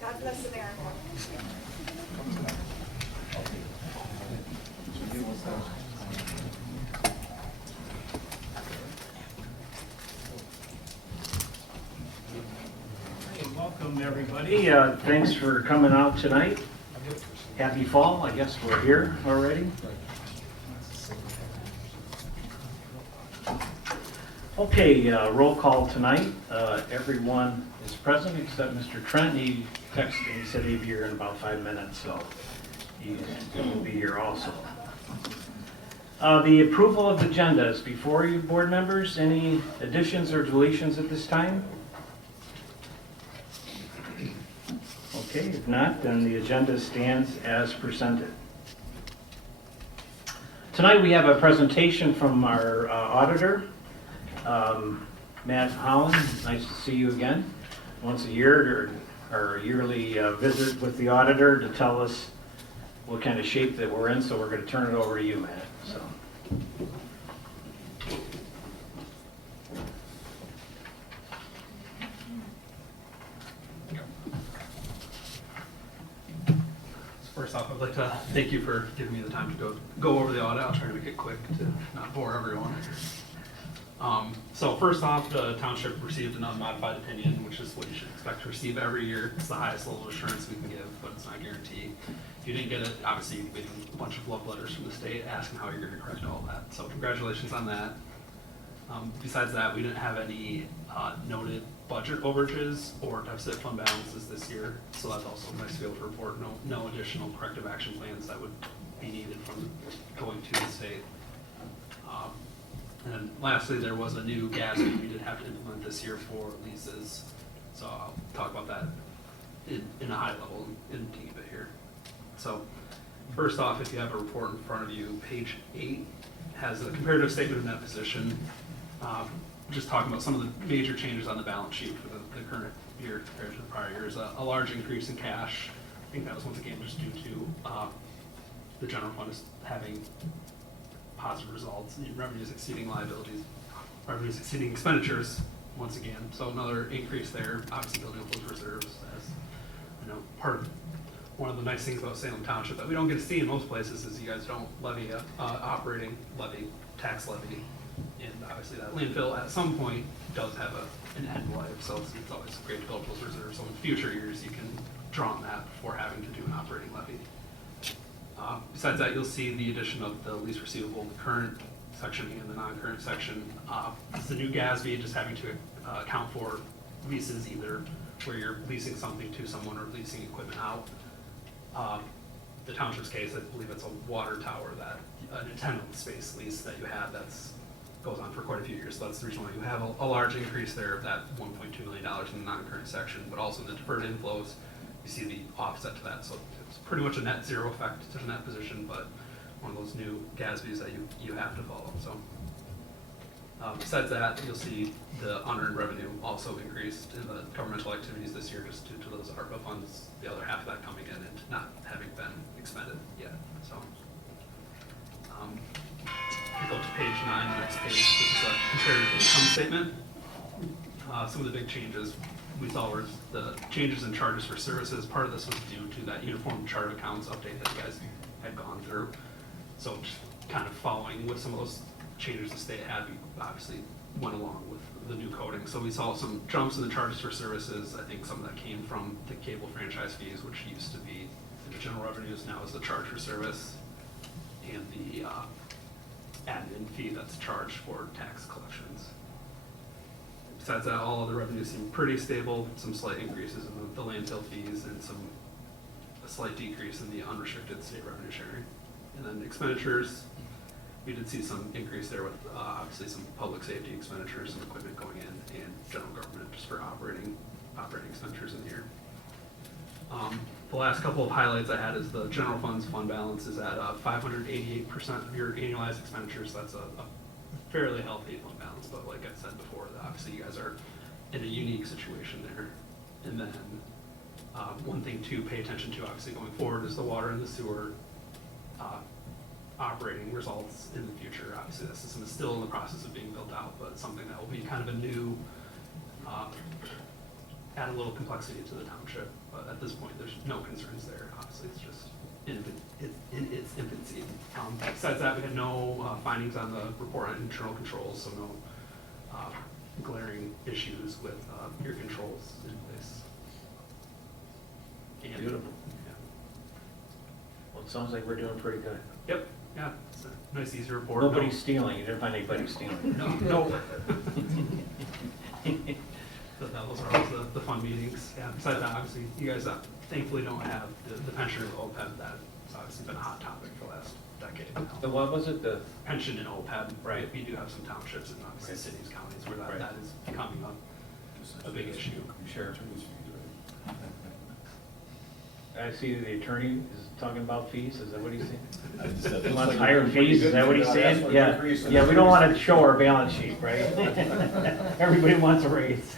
God bless America. Hey, welcome, everybody. Thanks for coming out tonight. Happy fall. I guess we're here already. Okay, roll call tonight. Everyone is present except Mr. Trent. He texted me, he said he'd be here in about 5 minutes, so he will be here also. The approval of the agenda is before you, board members. Any additions or deletions at this time? Okay, if not, then the agenda stands as presented. Tonight we have a presentation from our auditor, Matt Holland. Nice to see you again. Once a year, our yearly visit with the auditor to tell us what kind of shape that we're in, so we're going to turn it over to you, Matt. So. First off, I'd like to thank you for giving me the time to go over the audit. I'll try to make it quick to not bore everyone. So first off, the township received an unmodified opinion, which is what you should expect to receive every year. It's the highest level of assurance we can give, but it's not guaranteed. If you didn't get it, obviously you'd get a bunch of love letters from the state asking how you're going to correct all that. So congratulations on that. Besides that, we didn't have any noted budget overages or deficit fund balances this year, so that's also nice to be able to report. No additional corrective action plans that would be needed from going to the state. And then lastly, there was a new GASB we did have to implement this year for leases, so I'll talk about that in a high level in a teeny bit here. So first off, if you have a report in front of you, page 8 has a comparative statement of net position. Just talking about some of the major changes on the balance sheet for the current year compared to the prior years. A large increase in cash. I think that was once again just due to the general fund is having positive results, revenues exceeding liabilities, revenues exceeding expenditures once again. So another increase there, obviously building up those reserves as I know part of one of the nice things about Salem Township that we don't get to see in most places is you guys don't levy a operating levy, tax levy, and obviously that landfill at some point does have an end life, so it's always great to build up those reserves. So in future years you can draw on that before having to do an operating levy. Besides that, you'll see the addition of the lease receivable, the current section and the non-current section. It's the new GASB, just having to account for leases either where you're leasing something to someone or leasing equipment out. The township's case, I believe it's a water tower that an attendant space lease that you have goes on for quite a few years. So that's the reason why you have a large increase there of that $1.2 million in the non-current section, but also in the deferred inflows, you see the offset to that. So it's pretty much a net zero effect to the net position, but one of those new GASBs that you have to follow. So besides that, you'll see the unearned revenue also increased in the governmental activities this year just due to those ARPA funds, the other half of that coming in and not having been expended yet. So if you go to page 9, the next page, this is a comparative income statement. Some of the big changes we saw were the changes in charges for services. Part of this was due to that uniform chart of accounts update that you guys had gone through. So just kind of following with some of those changes the state had, we obviously went along with the new coding. So we saw some jumps in the charges for services. I think some of that came from the cable franchise fees, which used to be the general revenues, now is the charge for service, and the admin fee that's charged for tax collections. Besides that, all other revenues seem pretty stable, some slight increases in the landfill fees and a slight decrease in the unrestricted state revenue sharing. And then expenditures, we did see some increase there with obviously some public safety expenditures and equipment going in and general government just for operating expenditures in the year. The last couple of highlights I had is the general fund's fund balance is at 588% of your annualized expenditures. That's a fairly healthy fund balance, but like I said before, obviously you guys are in a unique situation there. And then one thing to pay attention to obviously going forward is the water and the sewer operating results in the future. Obviously, the system is still in the process of being built out, but something that will be kind of a new, add a little complexity to the township. But at this point, there's no concerns there. Obviously, it's just in its infancy. Besides that, we had no findings on the report on internal controls, so no glaring issues with your controls in place. And, Beautiful. Yeah. Well, it sounds like we're doing pretty good. Yep, yeah, it's a nice easy report. Nobody's stealing, you didn't find anybody stealing. No. So those are always the fun meetings. Yeah, besides that, obviously, you guys thankfully don't have the pension of OPEB. That's obviously been a hot topic for the last decade now. The what was it, the? Pension in OPEB. Right. We do have some townships and obviously Right. cities, counties where Right. that is becoming a big issue. Sure. I see the attorney is talking about fees, is that what he's saying? He wants higher fees, is that what he's saying? Yeah, yeah, we don't want to show our balance sheet, right? Everybody wants a raise.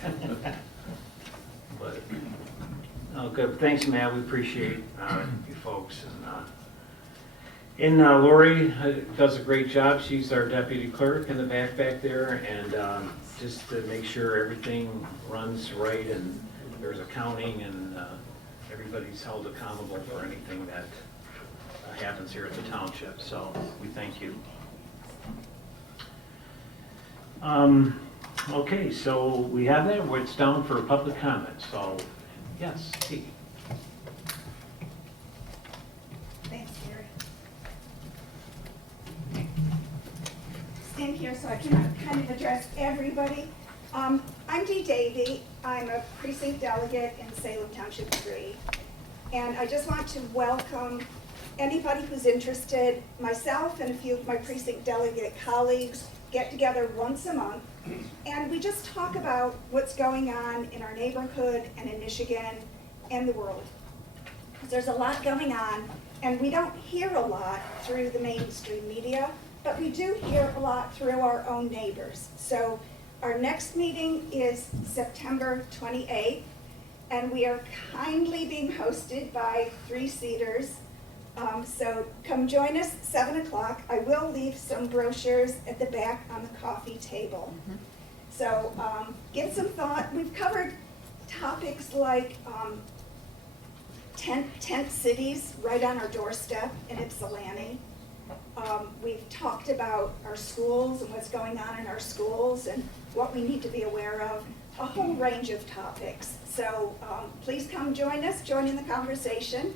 But, oh, good, thanks, Matt, we appreciate you folks. And Lori does a great job, she's our deputy clerk in the back there, and just to make sure everything runs right and there's accounting and everybody's held accountable for anything that happens here at the township, so we thank you. Okay, so we have that, it's down for public comment, so, yes, Kate. Thanks, Gary. Stand here so I can kind of address everybody. I'm Dee Davy. I'm a precinct delegate in Salem Township 3. And I just want to welcome anybody who's interested. Myself and a few of my precinct delegate colleagues get together once a month, and we just talk about what's going on in our neighborhood and in Michigan and the world. Because there's a lot going on, and we don't hear a lot through the mainstream media, but we do hear a lot through our own neighbors. So our next meeting is September 28th, and we are kindly being hosted by Three Cedars. So come join us, 7 o'clock. I will leave some brochures at the back on the coffee table. So give some thought. We've covered topics like tent cities right on our doorstep in Ypsilanti. We've talked about our schools and what's going on in our schools and what we need to be aware of, a whole range of topics. So please come join us, join in the conversation,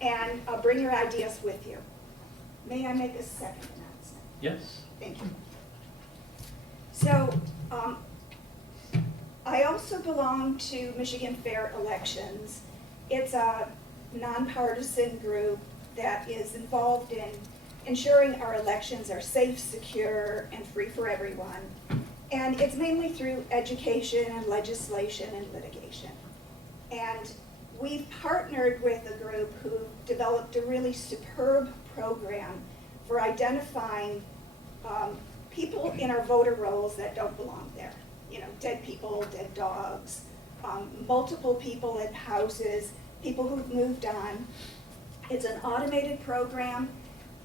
and bring your ideas with you. May I make a second announcement? Yes. Thank you. So I also belong to Michigan Fair Elections. It's a nonpartisan group that is involved in ensuring our elections are safe, secure, and free for everyone. And it's mainly through education and legislation and litigation. And we've partnered with a group who developed a really superb program for identifying people in our voter rolls that don't belong there. You know, dead people, dead dogs, multiple people in houses, people who've moved on. It's an automated program,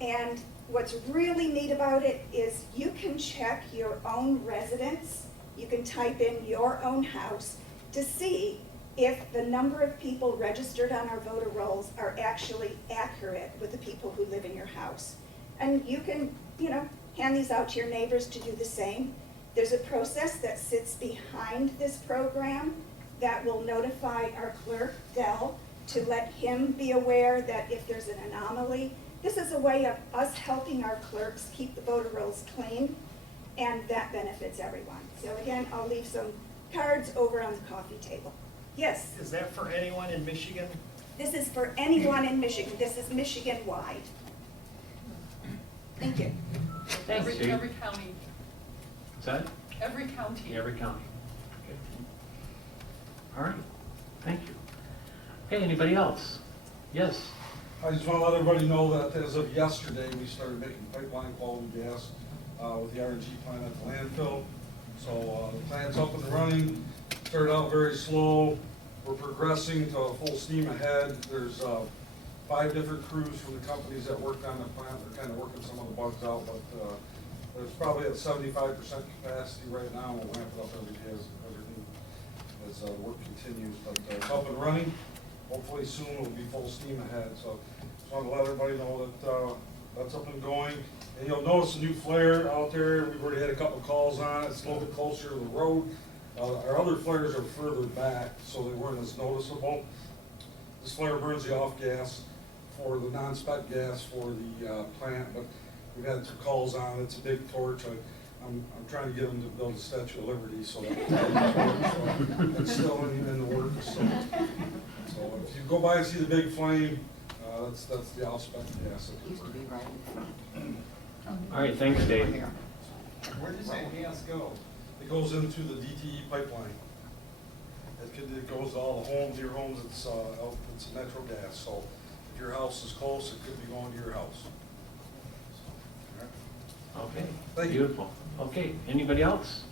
and what's really neat about it is you can check your own residence, you can type in your own house to see if the number of people registered on our voter rolls are actually accurate with the people who live in your house. And you can, you know, hand these out to your neighbors to do the same. There's a process that sits behind this program that will notify our clerk, Dell, to let him be aware that if there's an anomaly. This is a way of us helping our clerks keep the voter rolls clean, and that benefits everyone. So again, I'll leave some cards over on the coffee table. Yes? Is that for anyone in Michigan? This is for anyone in Michigan. This is Michigan-wide. Thank you. Thanks, Every Steve. county, Is that? every county. Every county. Okay. All right, thank you. Okay, anybody else? Yes? I just want to let everybody know that as of yesterday, we started making pipeline quality gas with the RNG plant at the landfill. So the plant's up and running. Started out very slow. We're progressing to full steam ahead. There's 5 different crews from the companies that worked on the plant. They're kind of working some of the bugs out, but it's probably at 75% capacity right now. We'll ramp it up every day as work continues. But it's up and running. Hopefully soon it'll be full steam ahead. So just want to let everybody know that that's up and going. And you'll notice a new flare out there. We've already had a couple calls on it. It's a little bit closer to the road. Our other flares are further back, so they weren't as noticeable. This flare burns the off gas for the non-spec gas for the plant, but we've had some calls on it. It's a big torch. I'm trying to get them to build a Statue of Liberty so that it's still in the works. So if you go by and see the big flame, that's the off-spec gas. Used to be right in front. All right, thanks, Dave. Where does that gas go? It goes into the DTE pipeline. It goes to all the homes, your homes, it's natural gas. So if your house is close, it could be going to your house. Okay, Thank you. beautiful. Okay, anybody else?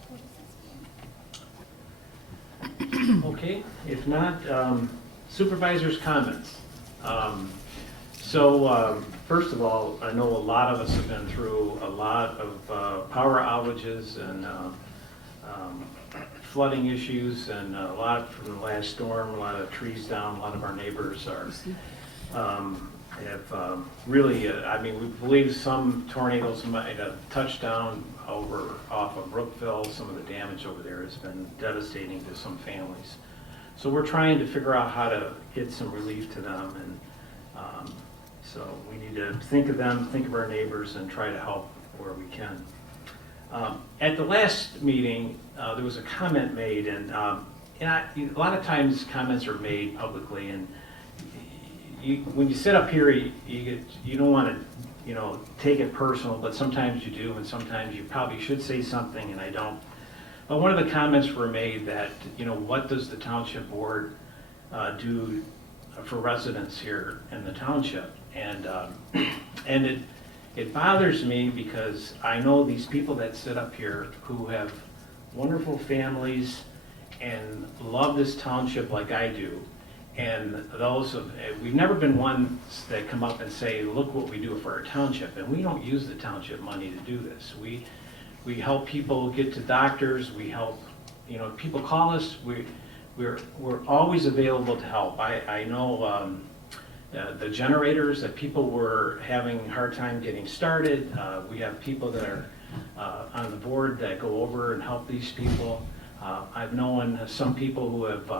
Okay, if not, supervisors' comments. First of all, I know a lot of us have been through a lot of power outages and flooding issues, and a lot from the last storm, a lot of trees down. A lot of our neighbors are have really, I mean, we believe some tornadoes might have touched down over off of Brookville. Some of the damage over there has been devastating to some families. So we're trying to figure out how to get some relief to them, and so we need to think of them, think of our neighbors, and try to help where we can. At the last meeting, there was a comment made, and a lot of times comments are made publicly, and when you sit up here, you don't want to, take it personal, but sometimes you do, and sometimes you probably should say something, and I don't. But one of the comments were made that, what does the township board do for residents here in the township? And it bothers me because I know these people that sit up here who have wonderful families and love this township like I do. And we've never been ones that come up and say, look what we do for our township. And we don't use the township money to do this. We help people get to doctors. We help, people call us. We're always available to help. I know the generators that people were having a hard time getting started. We have people that are on the board that go over and help these people. I've known some people who have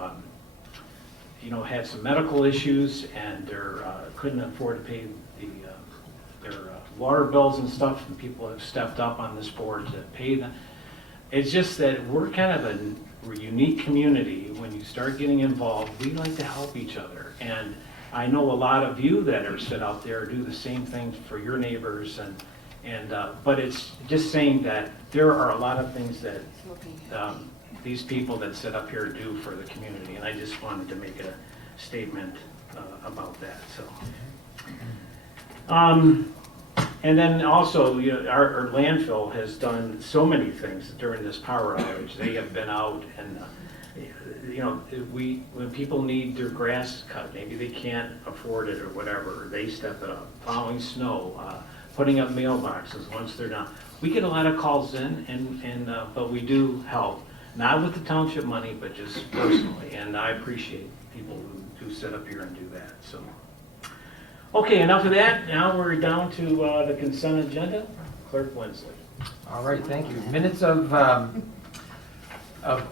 had some medical issues, and they couldn't afford to pay their water bills and stuff, and people have stepped up on this board to pay them. It's just that we're kind of a unique community. When you start getting involved, we like to help each other. And I know a lot of you that are sit out there do the same thing for your neighbors, but it's just saying that there are a lot of things that these people that sit up here do for the community, and I just wanted to make a statement about that. And then also, our landfill has done so many things during this power outage. They have been out and, when people need their grass cut, maybe they can't afford it or whatever, they step it up. Plowing snow, putting up mailboxes once they're done. We get a lot of calls in, but we do help. Not with the township money, but just personally, and I appreciate people who sit up here and do that. So, okay, enough of that. Now we're down to the consent agenda. Clerk Wensley. All right, thank you. Minutes of the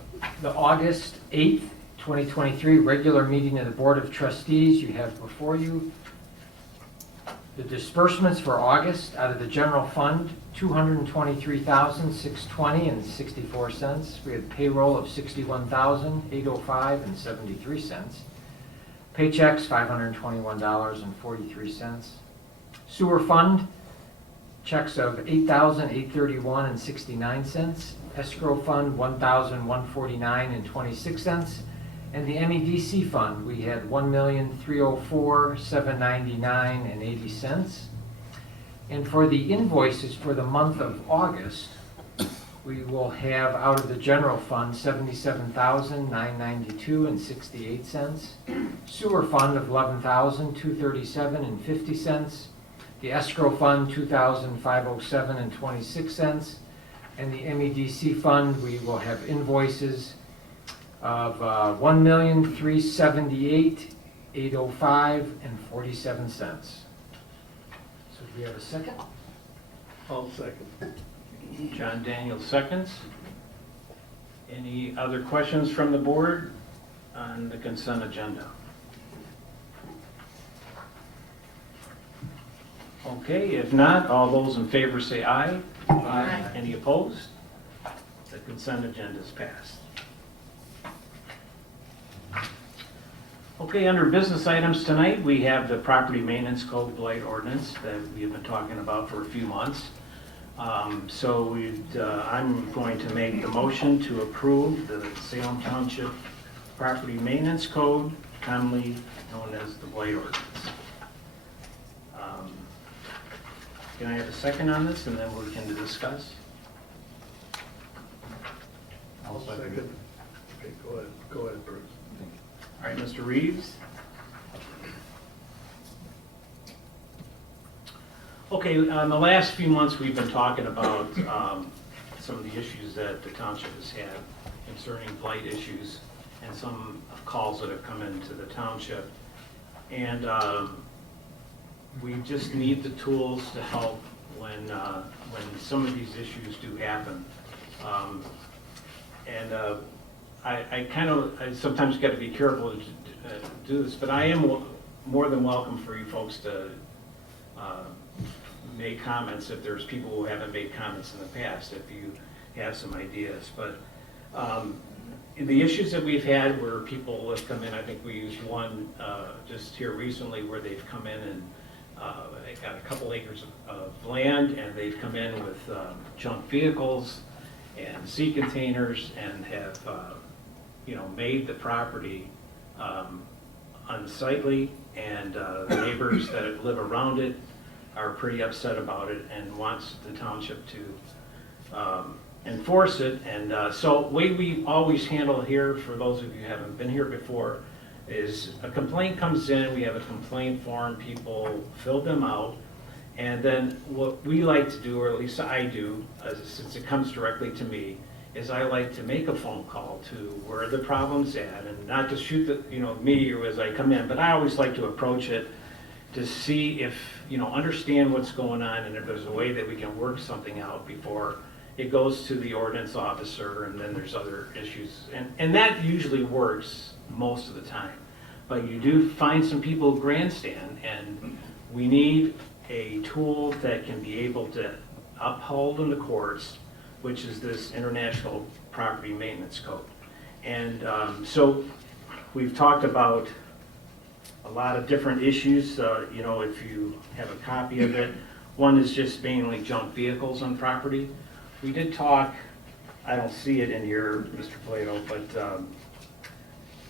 August 8th, 2023 regular meeting of the Board of Trustees. You have before you the disbursements for August out of the general fund, $223,620.64. We had payroll of $61,805.73. Paychecks, $521.43. Sewer fund, checks of $8,831.69. Escrow fund, $1,149.26. And the MEDC fund, we had $1,304,799.80. And for the invoices for the month of August, we will have out of the general fund $77,992.68. Sewer fund of $11,237.50. The escrow fund, $2,507.26. And the MEDC fund, we will have invoices of $1,378,805.47. So do we have a second? I'll second. John Daniels seconds. Any other questions from the board on the consent agenda? Okay, if not, all those in favor say aye. Aye. Any opposed? The consent agenda is passed. Okay, under business items tonight, we have the property maintenance code blight ordinance that we've been talking about for a few months. I'm going to make the motion to approve the Salem Township Property Maintenance Code, commonly known as the blight ordinance. Can I have a second on this, and then we can discuss? I'll second. Okay, go ahead, Bruce. All right, Mr. Reeves? Okay, the last few months, we've been talking about some of the issues that the township has had concerning blight issues and some calls that have come into the township. And we just need the tools to help when some of these issues do happen. I sometimes got to be careful to do this, but I am more than welcome for you folks to make comments if there's people who haven't made comments in the past, if you have some ideas. But the issues that we've had where people have come in, I think we used one just here recently where they've come in and they got a couple acres of land, and they've come in with junk vehicles and sea containers and have made the property unsightly, and the neighbors that live around it are pretty upset about it and wants the township to enforce it. And so the way we always handle it here, for those of you who haven't been here before, is a complaint comes in, we have a complaint form, people fill them out, and then what we like to do, or at least I do, since it comes directly to me, is I like to make a phone call to where the problem's at, and not to shoot me or as I come in, but I always like to approach it to see if, understand what's going on, and if there's a way that we can work something out before it goes to the ordinance officer, and then there's other issues. And that usually works most of the time. But you do find some people who grandstand, and we need a tool that can be able to uphold in the courts, which is this International Property Maintenance Code. And so we've talked about a lot of different issues, if you have a copy of it. One is just mainly junk vehicles on property. We did talk, I don't see it in here, Mr. Plato, but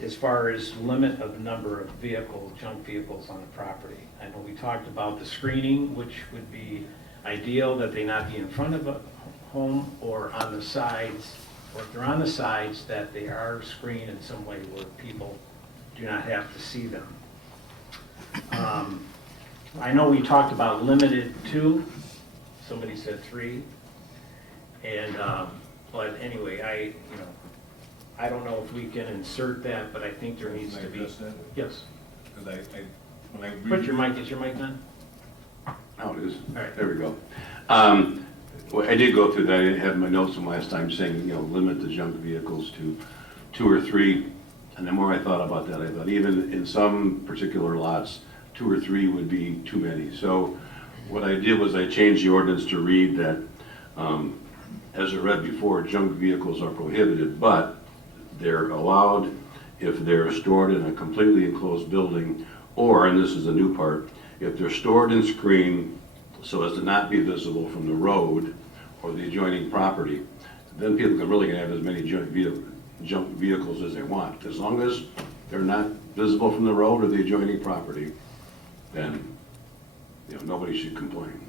as far as limit of number of vehicles, junk vehicles on the property. I know we talked about the screening, which would be ideal, that they not be in front of a home or on the sides, or if they're on the sides, that they are screened in some way where people do not have to see them. I know we talked about limited to, somebody said 3, and but anyway, I don't know if we can insert that, but I think there needs to be. Can I address that? Yes. Because when I Put your mic. Is your mic on? Oh, it is. All right. There we go. Well, I did go through that. I didn't have my notes from last time saying, limit the junk vehicles to 2 or 3. And the more I thought about that, I thought even in some particular lots, 2 or 3 would be too many. So what I did was I changed the ordinance to read that, as I read before, junk vehicles are prohibited, but they're allowed if they're stored in a completely enclosed building, or, and this is the new part, if they're stored and screened so as to not be visible from the road or the adjoining property. Then people can really have as many junk vehicles as they want. As long as they're not visible from the road or the adjoining property, then nobody should complain.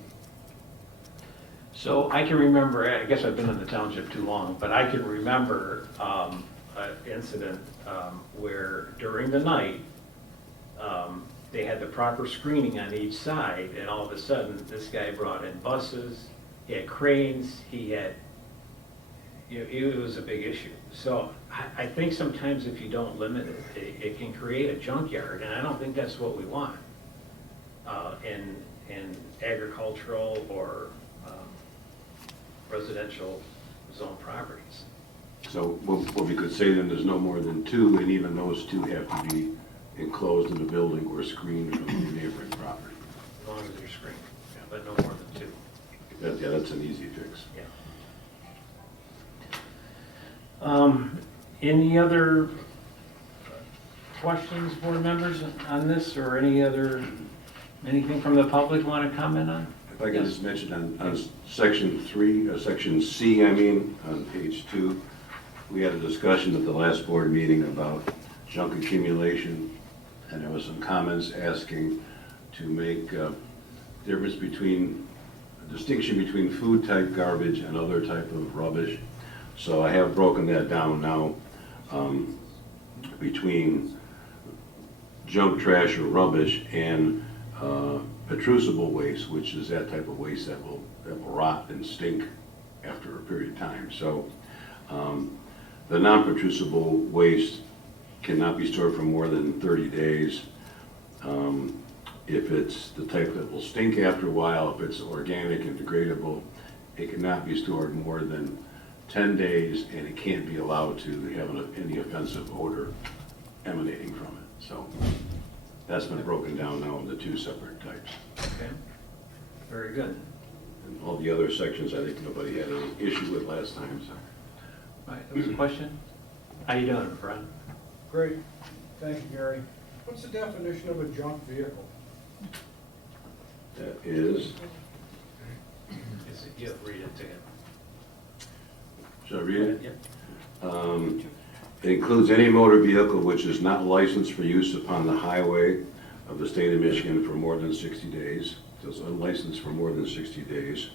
So I can remember, I guess I've been in the township too long, but I can remember an incident where during the night, they had the proper screening on each side, and all of a sudden, this guy brought in buses, he had cranes, he had, it was a big issue. So I think sometimes if you don't limit it, it can create a junkyard, and I don't think that's what we want in agricultural or residential zone properties. So what we could say then, there's no more than two, and even those two have to be enclosed in the building or screened from the neighboring property. As long as they're screened, yeah, but no more than two. Yeah, that's an easy fix. Yeah. Any other questions, board members, on this, or anything from the public want to comment on? If I could just mention on section 3, section C, I mean, on page 2, we had a discussion at the last board meeting about junk accumulation, and there was some comments asking to make a distinction between food type garbage and other type of rubbish. So I have broken that down now between junk, trash, or rubbish and protrusible waste, which is that type of waste that will rot and stink after a period of time. So the non-protrusible waste cannot be stored for more than 30 days. If it's the type that will stink after a while, if it's organic and degradable, it cannot be stored more than 10 days, and it can't be allowed to have any offensive odor emanating from it. So that's been broken down now into 2 separate types. Okay, very good. And all the other sections, I think nobody had any issue with last time, so. All right, there was a question? How you doing, Brad? Great, thank you, Gary. What's the definition of a junk vehicle? That is, Yeah, read it to him. should I read it? Yep. It includes any motor vehicle which is not licensed for use upon the highway of the state of Michigan for more than 60 days. So it's unlicensed for more than 60 days.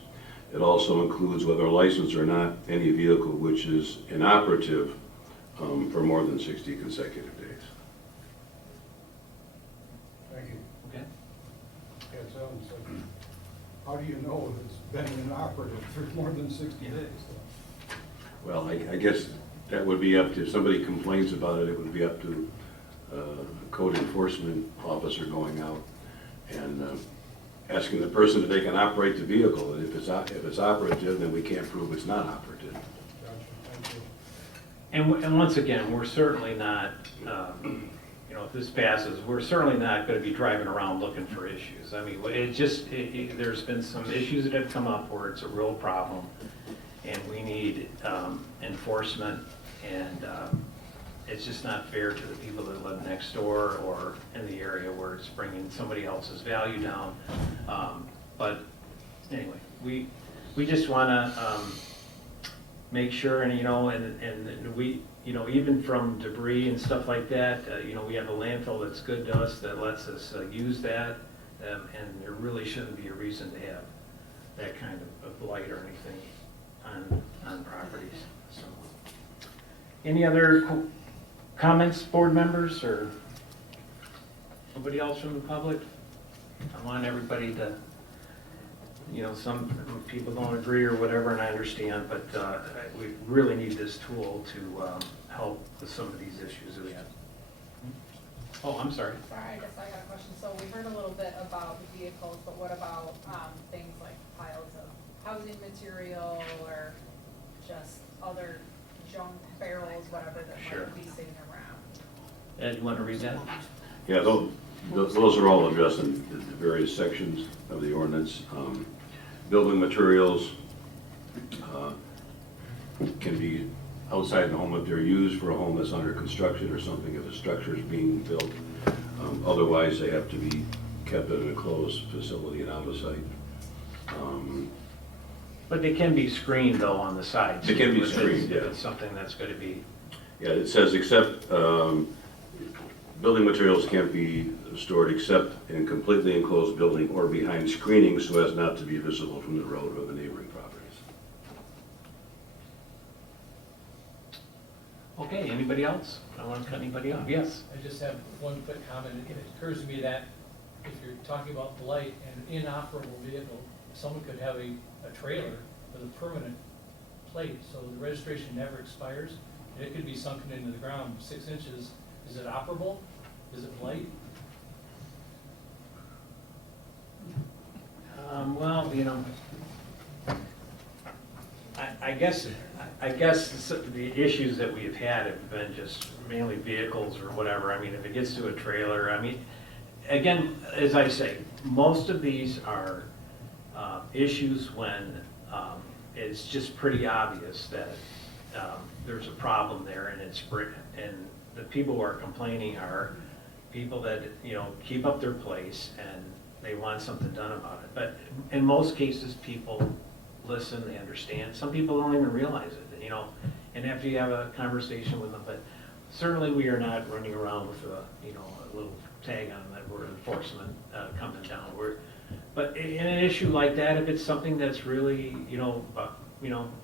It also includes, whether licensed or not, any vehicle which is inoperative for more than 60 consecutive days. Thank you. Okay. Yeah, it sounds like, how do you know if it's been inoperative for more than 60 days? Well, I guess that would be up to, if somebody complains about it, it would be up to a code enforcement officer going out and asking the person if they can operate the vehicle. And if it's operative, then we can't prove it's not operative. Gotcha, thank you. And once again, we're certainly not, if this passes, we're certainly not going to be driving around looking for issues. I mean, there's been some issues that have come up where it's a real problem, and we need enforcement, and it's just not fair to the people that live next door or in the area where it's bringing somebody else's value down. But anyway, we just want to make sure, and and we, even from debris and stuff like that, we have a landfill that's good to us, that lets us use that, and there really shouldn't be a reason to have that kind of blight or anything on properties. So, any other comments, board members, or nobody else from the public? I want everybody to, some people don't agree or whatever, and I understand, but we really need this tool to help with some of these issues that we have. Oh, I'm sorry. Sorry, I guess I got a question. So we heard a little bit about the vehicles, but what about things like piles of housing material or just other junk barrels, whatever that Sure. might be sitting around? Ed, you want to read that? Yeah, those are all addressed in the various sections of the ordinance. Building materials can be outside the home if they're used for a home that's under construction or something, if a structure is being built. Otherwise, they have to be kept in an enclosed facility and out of sight. But they can be screened, though, on the sides. They can be if it's- screened, If yeah. it's something that's going to be, Yeah, it says except, building materials can't be stored except in a completely enclosed building or behind screening so as not to be visible from the road or the neighboring property. Okay, anybody else? I don't want to cut anybody off. Yes? I just have one quick comment. It occurs to me that if you're talking about blight and an inoperable vehicle, someone could have a trailer with a permanent plate, so the registration never expires, and it could be sunken into the ground 6 inches. Is it operable? Is it blight? Well, you know, I guess the issues that we've had have been just mainly vehicles or whatever. I mean, if it gets to a trailer, I mean, again, as I say, most of these are issues when it's just pretty obvious that there's a problem there, and and the people who are complaining are people that, you know, keep up their place and they want something done about it. But in most cases, people listen, they understand. Some people don't even realize it, you know, and after you have a conversation with them, but certainly we are not running around with you know, a little tag on that we're enforcement coming down. But in an issue like that, if it's something that's really, you know,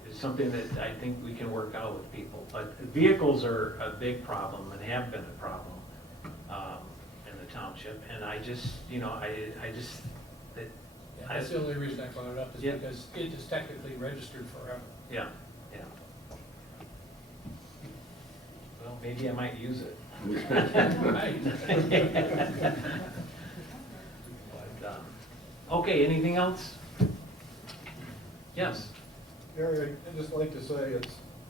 it's something that I think we can work out with people. But vehicles are a big problem and have been a problem in the township. And I just, you know, That's the only reason I brought it up, is Yeah. because it is technically registered forever. Yeah, yeah. Well, maybe I might use it. Right. But, okay, anything else? Yes? Gary, I'd just like to say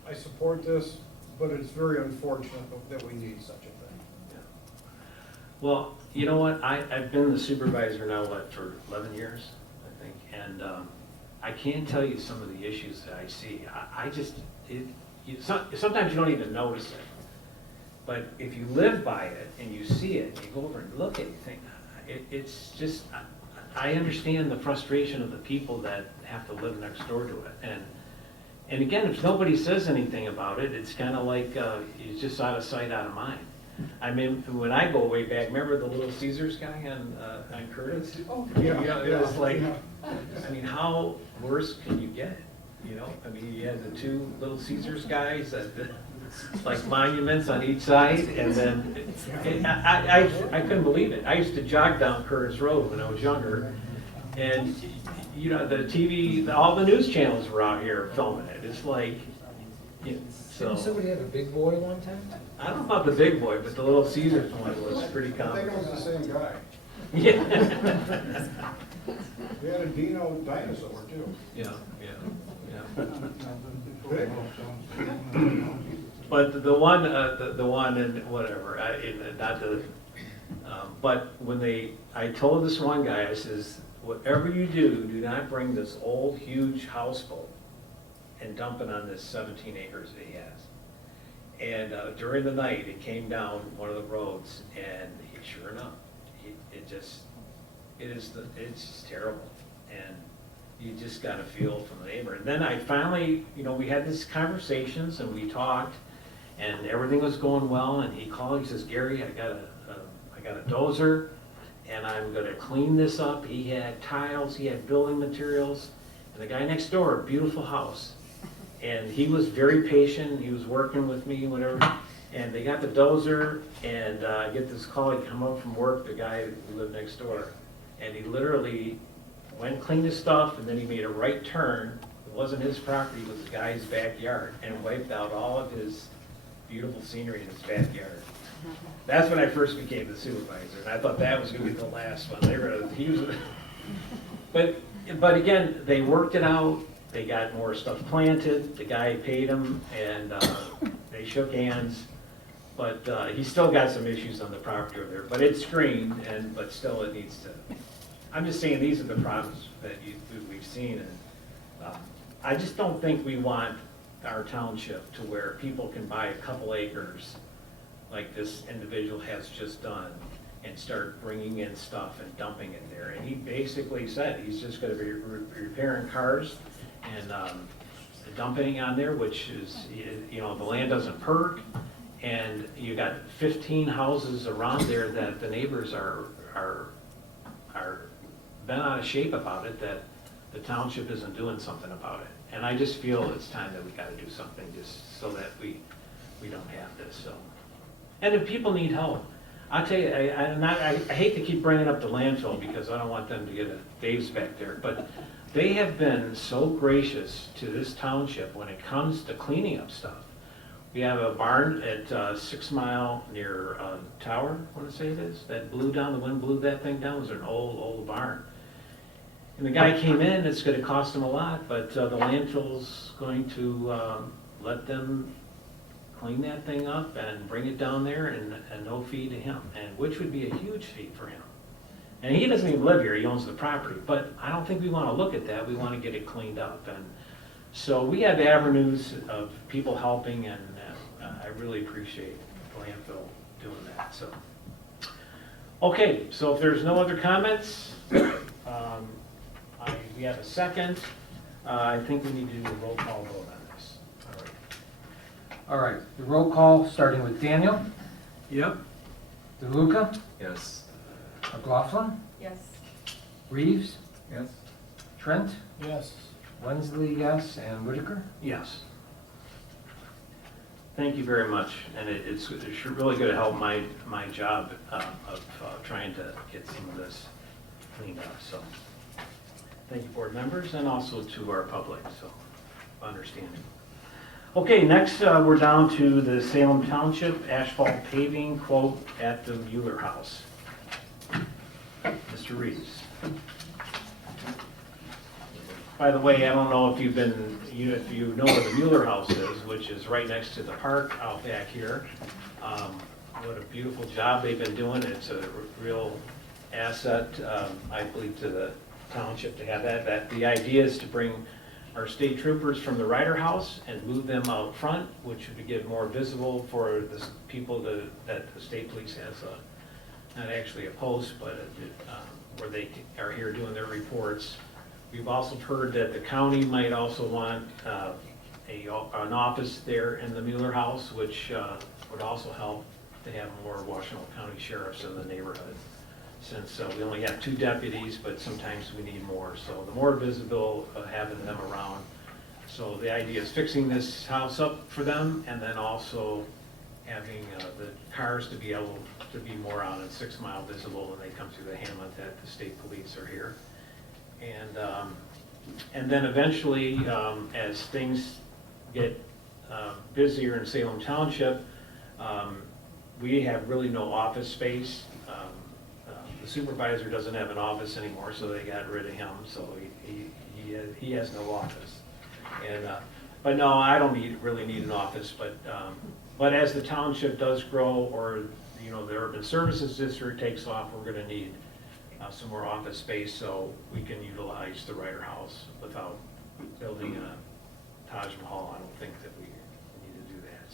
I support this, but it's very unfortunate that we need such a thing. Yeah. Well, you know what, I've been the supervisor now, for 11 years, I think, and I can't tell you some of the issues that I see. Sometimes you don't even notice it, but if you live by it and you see it, and you go over and look at it, you think, it's just, I understand the frustration of the people that have to live next door to it, and again, if nobody says anything about it, it's kind of like, it's just out of sight, out of mind. I mean, when I go way back, remember the Little Caesars guy on Curtis? Oh, It was like, I mean, how worse can you get? You know, I mean, you had the two Little Caesars guys that, like monuments on each side, and then, I couldn't believe it. I used to jog down Curtis Road when I was younger, and, you know, the TV, all the news channels were out here filming it. It's like, you know, so. Didn't somebody have a big boy one time? I don't know about the big boy, but the Little Caesars one was pretty I think common. it was the same guy. Yeah. We had a Dino dinosaur too. Yeah, yeah. Big. But the one and whatever, not the, but when I told this one guy, I says, whatever you do not bring this old, huge houseboat and dump it on this 17 acres that he has. And during the night, it came down one of the roads, and sure enough, it's just terrible. And you just got a feel from the neighbor. And then I finally, you know, we had these conversations and we talked, and everything was going well. And he called. He says, "Gary, I got a dozer, and I'm going to clean this up." He had tiles, he had building materials, and the guy next door, beautiful house. And he was very patient. He was working with me, whatever. And they got the dozer, and I get this call. He come home from work, the guy who lived next door, and he literally went and cleaned his stuff, and then he made a right turn. It wasn't his property, it was the guy's backyard, and wiped out all of his beautiful scenery in his backyard. That's when I first became the supervisor, and I thought that was gonna be the last one. They were gonna use it. But again, they worked it out. They got more stuff planted. The guy paid him, and they shook hands. But he still got some issues on the property over there. But it's screened, but still it needs to. I'm just saying these are the problems that we've seen, and I just don't think we want our township to where people can buy a couple acres like this individual has just done and start bringing in stuff and dumping it there. And he basically said he's just going to be repairing cars and dumping on there, which is, you know, the land doesn't perk, and you got 15 houses around there that the neighbors are bent out of shape about it, that the township isn't doing something about it. And I just feel it's time that we got to do something, just so that we we don't have this, so. And if people need help, I'll tell you, I hate to keep bringing up the landfill because I don't want them to get a Dave's back there, but they have been so gracious to this township when it comes to cleaning up stuff. We have a barn at 6 Mile near Tower, I want to say it is, that blew down, the wind blew that thing down. It was an old barn. And the guy came in, it's gonna cost him a lot, but the landfill's going to let them clean that thing up and bring it down there and no fee to him, and which would be a huge fee for him. And he doesn't even live here, he owns the property, but I don't think we wanna look at that, we wanna get it cleaned up. And so we have avenues of people helping, and I really appreciate the landfill doing that, so. Okay, so if there's no other comments, we have a second. I think we need to do a roll call vote on this. All right. All right, the roll call, starting with Daniel, Yep. DeLuca, Yes. McLaughlin, Yes. Reeves, Yes. Trent, Yes. Wensley, yes, and Whitaker. Yes. Thank you very much, and it's really going to help my job of trying to get some of this cleaned up, so. Thank you, board members, and also to our public, so, understanding. Okay, next, we're down to the Salem Township asphalt paving quote at the Mueller House. Mr. Reeves. By the way, I don't know if if you know where the Mueller House is, which is right next to the park out back here. What a beautiful job they've been doing. It's a real asset, I believe, to the township to have that. The idea is to bring our state troopers from the Ryder House and move them out front, which would get more visible for the people that the state police has, not actually a post, but where they are here doing their reports. We've also heard that the county might also want an office there in the Mueller House, which would also help to have more Washtenaw County sheriffs in the neighborhood. Since we only have 2 deputies, but sometimes we need more. So the more visible having them around. So the idea is fixing this house up for them, and then also having the cars to be able to be more out at 6 Mile visible when they come through the hamlet that the state police are here. And then eventually, as things get busier in Salem Township, we have really no office space. The supervisor doesn't have an office anymore, so they got rid of him, so he has no office. And but no, I don't really need an office, but as the township does grow, or the urban services district takes off, we're going to need some more office space so we can utilize the Ryder House without building a Taj Mahal. I don't think that we need to do that.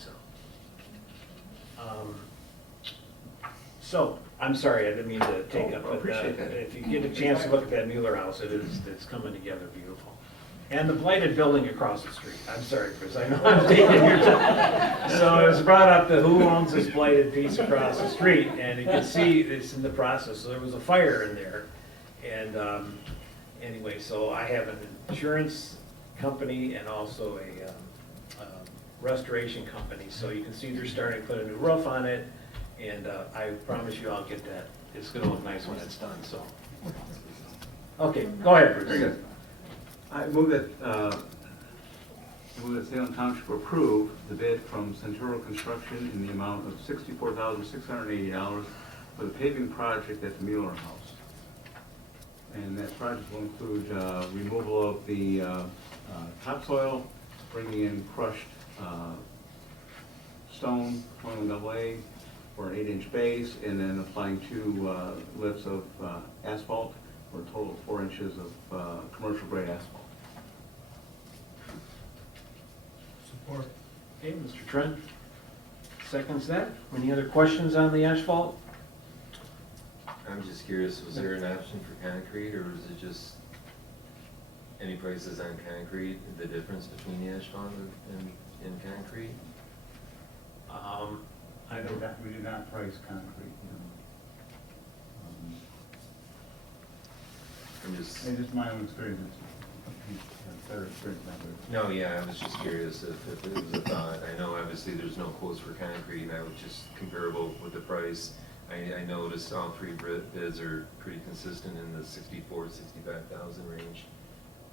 So I'm sorry, I didn't mean to take up, but appreciate that. if you get a chance to look at that Mueller House, it's coming together beautiful. And the blighted building across the street. I'm sorry, Chris, I know I'm taking your time. So it was brought up that who owns this blighted piece across the street, and you can see it's in the process. So there was a fire in there, and anyway, so I have an insurance company and also a restoration company. So you can see they're starting to put a new roof on it, and I promise you I'll get that. It's going to look nice when it's done. So, okay, go ahead, Bruce. Very good. I move that Salem Township approve the bid from Centuro Construction in the amount of $64,680 for the paving project at the Mueller House. And that project will include removal of the topsoil, bringing in crushed stone, 21 AA for an 8-inch base, and then applying 2 lifts of asphalt for a total of 4 inches of commercial grade asphalt. Support. Okay, Mr. Trent seconds that. Any other questions on the asphalt? I'm just curious, was there an option for concrete, or was it just any prices on concrete, the difference between the asphalt and concrete? We did not price concrete. I'm just, It's just my own experience. Better experience that way. No, yeah, I was just curious if it was a thought. I know obviously there's no quotes for concrete, I was just comparable with the price. I noticed all three bids are pretty consistent in the 64, 65,000 range.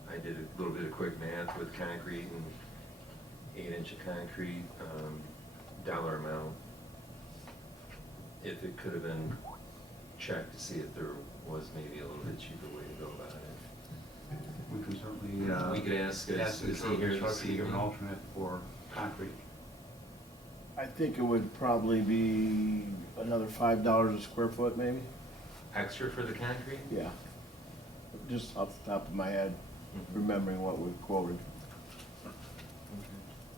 I did a little bit of quick math with concrete and 8-inch of concrete, dollar amount. If it could have been checked to see if there was maybe a little bit cheaper way to go about it. We can certainly, We could ask, ask the is he here this construction to give an evening? alternate for concrete. I think it would probably be another $5 a square foot, maybe? Extra for the concrete? Yeah. Just off the top of my head, remembering what we quoted.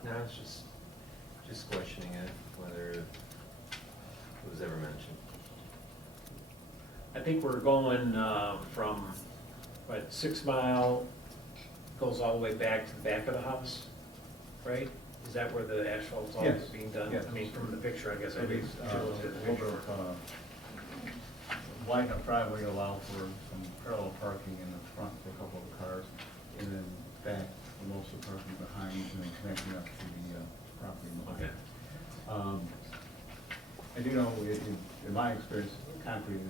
No, it's just questioning it, whether it was ever mentioned. I think we're going from, 6 Mile, goes all the way back to the back of the house, right? Is that where the asphalt's all Yes. being done? Yes. I mean, from the picture, I guess, I It mean, is a little bit of wide enough driveway to allow for some parallel parking in the front for a couple of cars, and then back for most of the parking behind, and then connecting up to the property behind. Okay. I do know, in my experience, concrete is,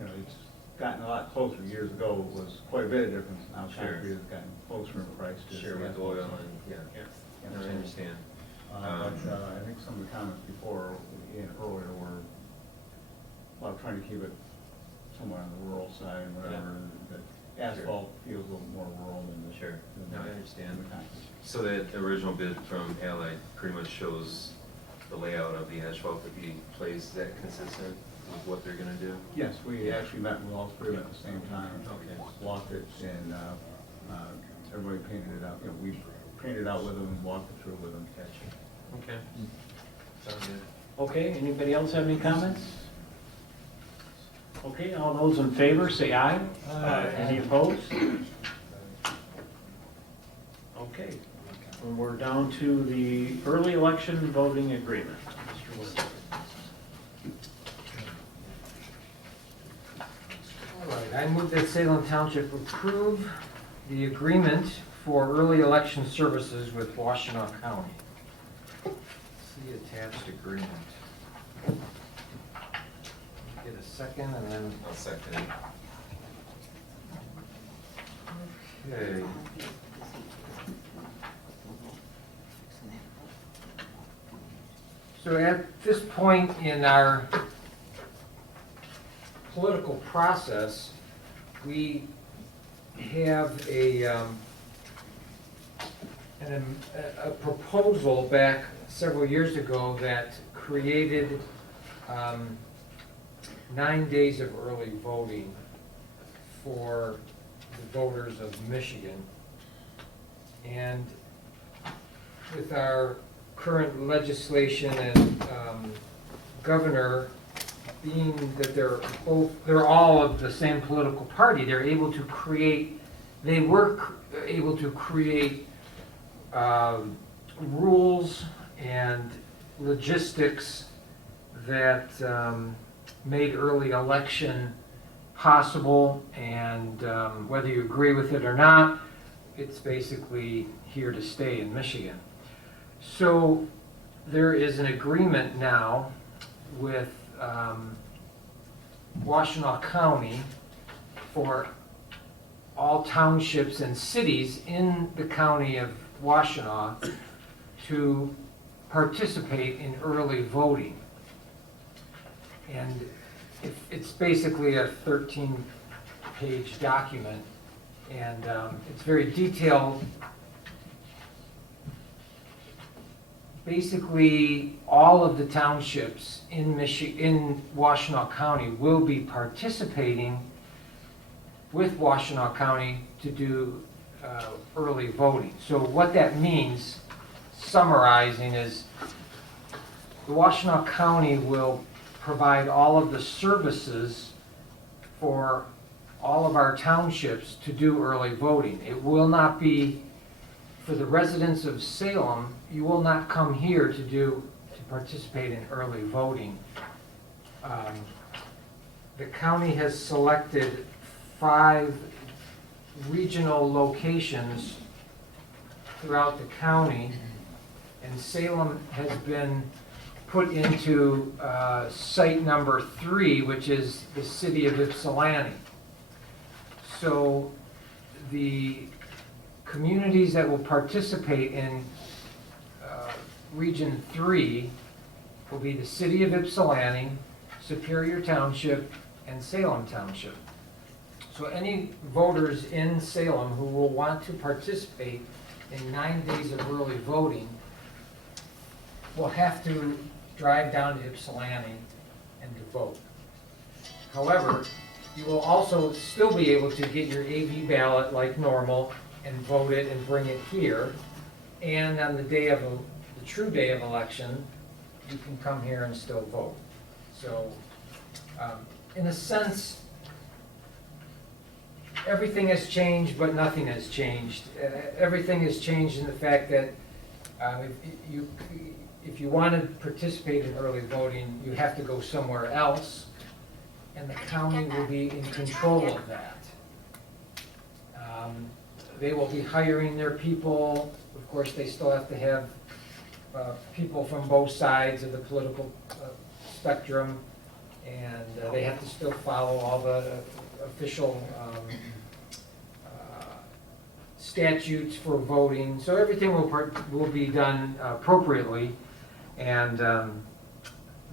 it's gotten a lot closer. Years ago, it was quite a bit of difference. Now Sure. concrete has gotten closer in price to. Share the with asphalt. oil and, yeah, Yeah. no, I understand. But I think some of the comments before, earlier were, well, trying to keep it somewhere on the rural side and whatever, that asphalt feels a little more rural than the. Sure. than No, I the- understand. than the concrete. So that original bid from Allied pretty much shows the layout of the asphalt to be placed, is that consistent with what they're gonna do? Yes, we actually met with all three of them at the same time. Okay. Walked it and everybody painted it out. We painted it out with them and walked it through with them. Gotcha. Okay. Sounds good. Okay, anybody else have any comments? Okay, all those in favor, say aye. Any opposed? Okay, and we're down to the early election voting agreement. Mr. Wood. All right, I move that Salem Township approve the agreement for early election services with Washtenaw County. See attached agreement. Get a second and then, I'll second it. okay. So at this point in our political process, we have a proposal back several years ago that created 9 days of early voting for the voters of Michigan. And with our current legislation and governor, being that they're all of the same political party, they were able to create rules and logistics that made early election possible, and whether you agree with it or not, it's basically here to stay in Michigan. So there is an agreement now with Washtenaw County for all townships and cities in the county of Washtenaw to participate in early voting. And it's basically a 13-page document, and it's very detailed. Basically, all of the townships in Washtenaw County will be participating with Washtenaw County to do early voting. So what that means, summarizing, is the Washtenaw County will provide all of the services for all of our townships to do early voting. It will not be, for the residents of Salem, you will not come here to participate in early voting. The county has selected 5 regional locations throughout the county, and Salem has been put into site number 3, which is the city of Ypsilanti. So the communities that will participate in Region 3 will be the city of Ypsilanti, Superior Township, and Salem Township. So any voters in Salem who will want to participate in 9 days of early voting will have to drive down to Ypsilanti and to vote. However, you will also still be able to get your AV ballot like normal and vote it and bring it here. And on the day of the true day of election, you can come here and still vote. So, in a sense, everything has changed, but nothing has changed. Everything has changed in the fact that if you want to participate in early voting, you have to go somewhere else, and the county will be in control of that. They will be hiring their people. Of course, they still have to have people from both sides of the political spectrum, and they have to still follow all the official statutes for voting. So everything will be done appropriately, and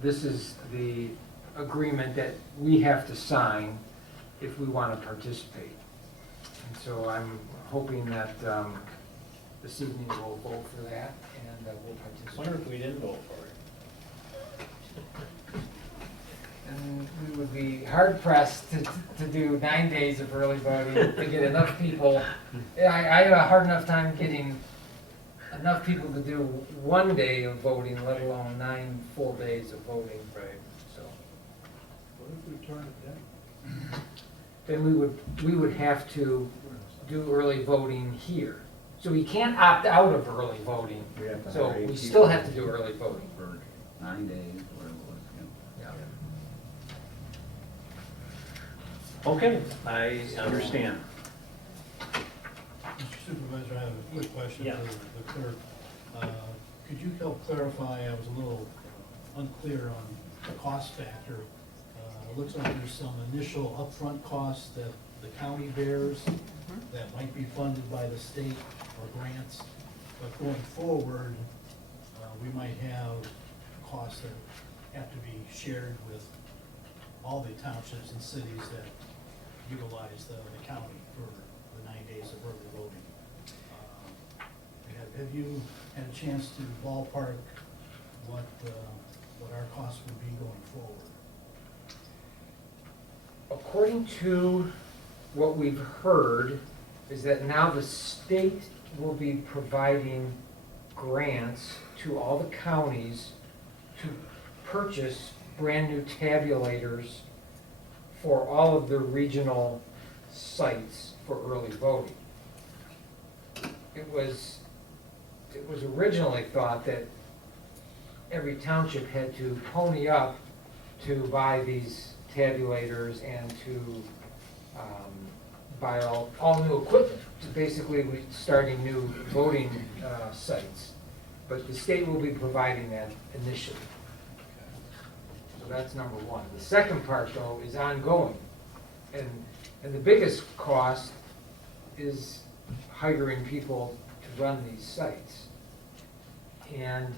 this is the agreement that we have to sign if we want to participate. And so I'm hoping that this evening we'll vote for that, and we'll I participate. wonder if we didn't vote for it. And we would be hard pressed to do 9 days of early voting to get enough people. I have a hard enough time getting enough people to do 1 day of voting, let alone 9 full days of voting. Right. So What if we turn it down? then we would have to do early voting here. So we can't opt out of early voting. We have to So hire we 8 still people have to do early voting. For 9 days, whatever it was, Yeah. Okay, I understand. Mr. Supervisor, I have a quick question Yeah. to the clerk. Could you help clarify, I was a little unclear on the cost factor. It looks like there's some initial upfront costs that the county bears that might be funded by the state or grants. But going forward, we might have costs that have to be shared with all the townships and cities that utilize the county for the 9 days of early voting. Have you had a chance to ballpark what our costs would be going forward? According to what we've heard, is that now the state will be providing grants to all the counties to purchase brand-new tabulators for all of the regional sites for early voting. It was originally thought that every township had to pony up to buy these tabulators and to buy all new equipment, basically starting new voting sites. But the state will be providing that initially. So that's number one. The second part, though, is ongoing. And the biggest cost is hiring people to run these sites. And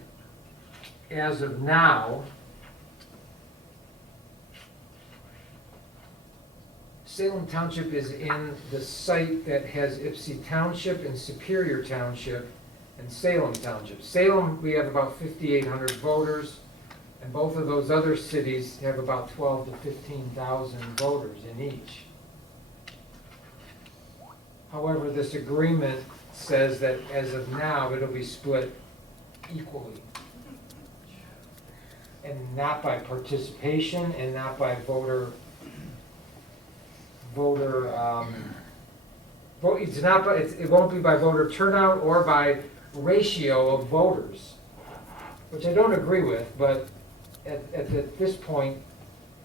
as of now, Salem Township is in the site that has Ypsi Township and Superior Township and Salem Township. Salem, we have about 5,800 voters, and both of those other cities have about 12,000 to 15,000 voters in each. However, this agreement says that as of now, it'll be split equally. And not by participation and not by it won't be by voter turnout or by ratio of voters, which I don't agree with, but at this point,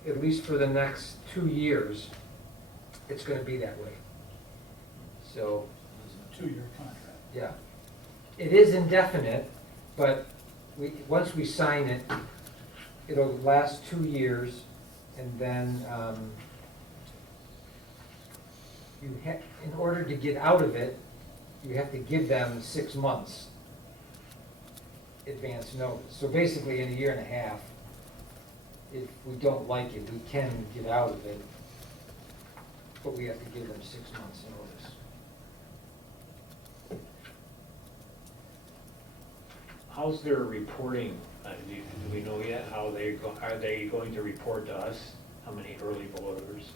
at least for the next 2 years, it's going to be that way. So, It's a 2-year contract. yeah. It is indefinite, but once we sign it, it'll last 2 years, and then, in order to get out of it, you have to give them 6 months advance notice. So basically, in a year and a half, if we don't like it, we can get out of it, but we have to give them 6 months notice. How's their reporting? Do we know yet how are they going to report to us how many early voters?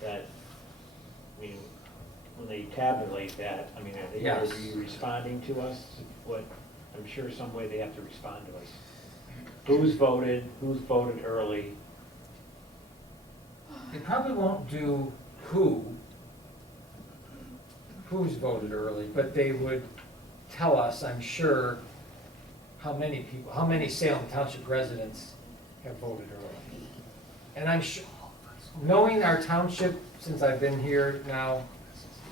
That, I mean, when they tabulate that, I mean, are they going to be responding to us? What, I'm sure some way they have to respond to us. Who's voted early? They probably won't do who's voted early, but they would tell us, I'm sure, how many Salem Township residents have voted early. And I'm sure, knowing our township, since I've been here now,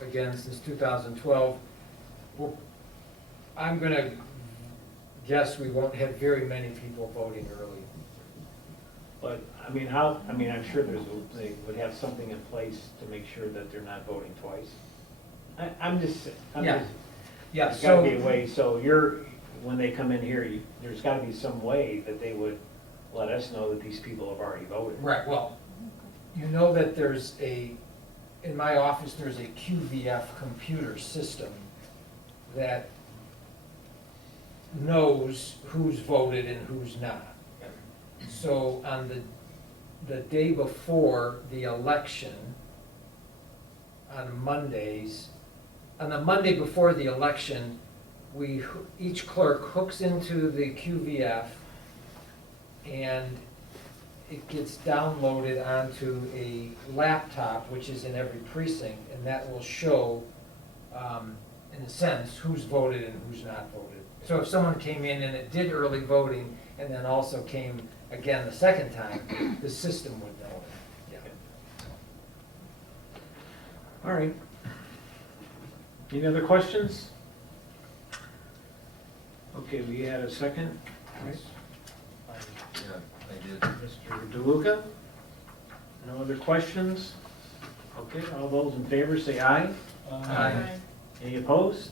again, since 2012, I'm gonna guess we won't have very many people voting early. But, I mean, I'm sure they would have something in place to make sure that they're not voting twice. Yeah, There's gotta be a way, so when they come in here, there's gotta be some way that they would let us know that these people have already voted. right, well, you know that in my office, there's a QVF computer system that knows who's voted and who's not. So on the day before the election, on the Monday before the election, each clerk hooks into the QVF, and it gets downloaded onto a laptop, which is in every precinct, and that will show, in a sense, who's voted and who's not voted. So if someone came in and it did early voting, and then also came again the second time, the system would know it. Yeah. All right. Any other questions? Okay, we had a second. Right. Yeah, I did. Mr. DeLuca? No other questions? Okay, all those in favor say aye. Aye. Any opposed?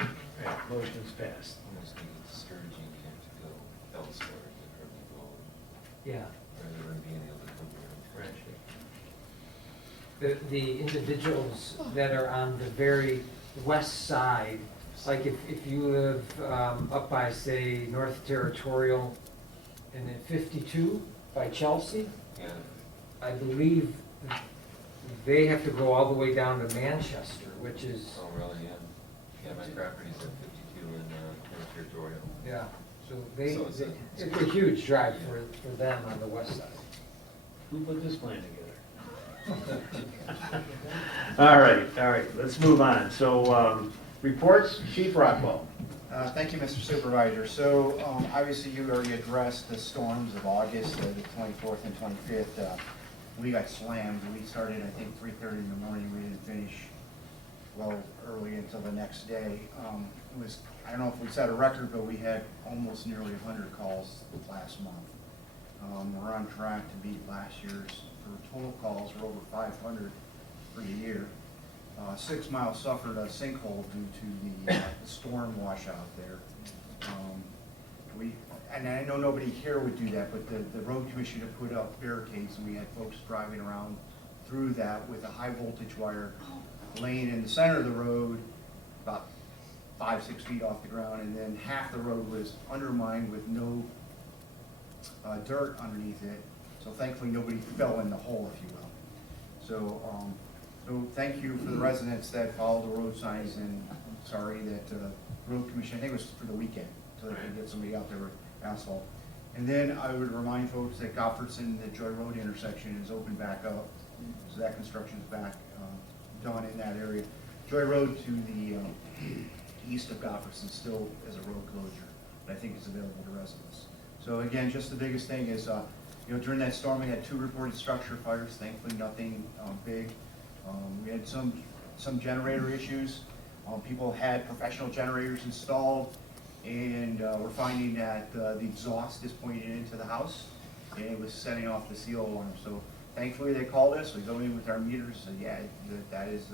All right, motion's passed. Almost think it's discouraging you have to go elsewhere to early vote, Yeah. rather than being able to come here. Right. The individuals that are on the very west side, like if you live up by, say, North Territorial and then 52 by Chelsea, Yeah, I believe they have to go all the way down to Manchester, which is, oh, really, yeah. Yeah, my property's at 52 in North Territorial. yeah, so So it's a huge drive for them on the west side. Who put this plan together? All right, let's move on. So, reports, Chief Rockwell. Thank you, Mr. Supervisor. So, obviously, you already addressed the storms of August, the 24th and 25th. We got slammed. We started, I think, 3:30 in the morning. We didn't finish well early until the next day. It was, I don't know if we set a record, but we had almost nearly 100 calls last month. We're on track to beat last year's. For total calls, we're over 500 for the year. 6 Mile suffered a sinkhole due to the storm washout there. And I know nobody here would do that, but the road commission had put up barricades, and we had folks driving around through that with a high voltage wire laying in the center of the road, about 5-6 feet off the ground, and then half the road was undermined with no dirt underneath it. So thankfully, nobody fell in the hole, if you will. So thank you for the residents that followed the road signs, and sorry that road commission, I think it was for the weekend, so they could get somebody out there with asphalt. And then I would remind folks that Goffardson, the Joy Road intersection is open back up, so that construction is back done in that area. Joy Road to the east of Goffardson still is a road closure, but I think it's available to residents. So again, just the biggest thing is, during that storm, we had 2 reported structure fires, thankfully nothing big. We had some generator issues. People had professional generators installed, and we're finding that the exhaust is pointing into the house, and it was setting off the CO alarm. So thankfully, they called us, we go in with our meters, and yeah, that is